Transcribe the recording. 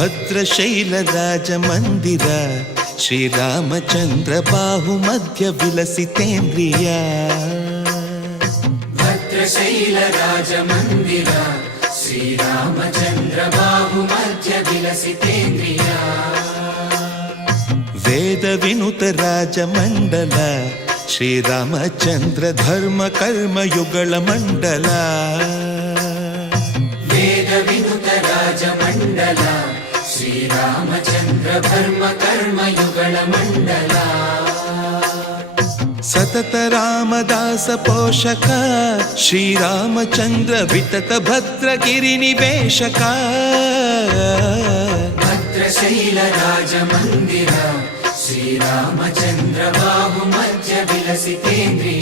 ಭದ್ರಶೈಲರಾಜಮಂದಿರ ಶ್ರೀರಾಮಚಂದ್ರ ಬಾಹುಮಧ್ಯ ವಿಲಸಿತೇಂದ್ರಿಯ. ಭದ್ರಶೈಲರಾಜಮಂದಿರ ಶ್ರೀರಾಮಚಂದ್ರ ಬಾಹುಮಧ್ಯ ವಿಲಸಿತೇಂದ್ರಿಯ. ವೇದ ವಿನುತ ರಾಜಮಂಡಲ ಶ್ರೀರಾಮಚಂದ್ರ ಧರ್ಮ ಕರ್ಮಯುಗಳ ಮಂಡಲ. ವೇದ ವಿನುತ ರಾಜಮಂಡಲ ಶ್ರೀರಾಮಚಂದ್ರ ಧರ್ಮ ಕರ್ಮಯುಗಳ ಮಂಡಲ. ಸತತ ರಾಮದಾಸ ಪೋಷಕ ಶ್ರೀರಾಮಚಂದ್ರ ವಿತತ ಭದ್ರಗಿರಿ ನಿವೇಶಕ. ಭದ್ರಶೈಲ ರಾಜಮಂದಿರ ಶ್ರೀರಾಮಚಂದ್ರ ಬಾಹುಮಧ್ಯ ವಿಲಸಿತೇಂದ್ರಿಯ.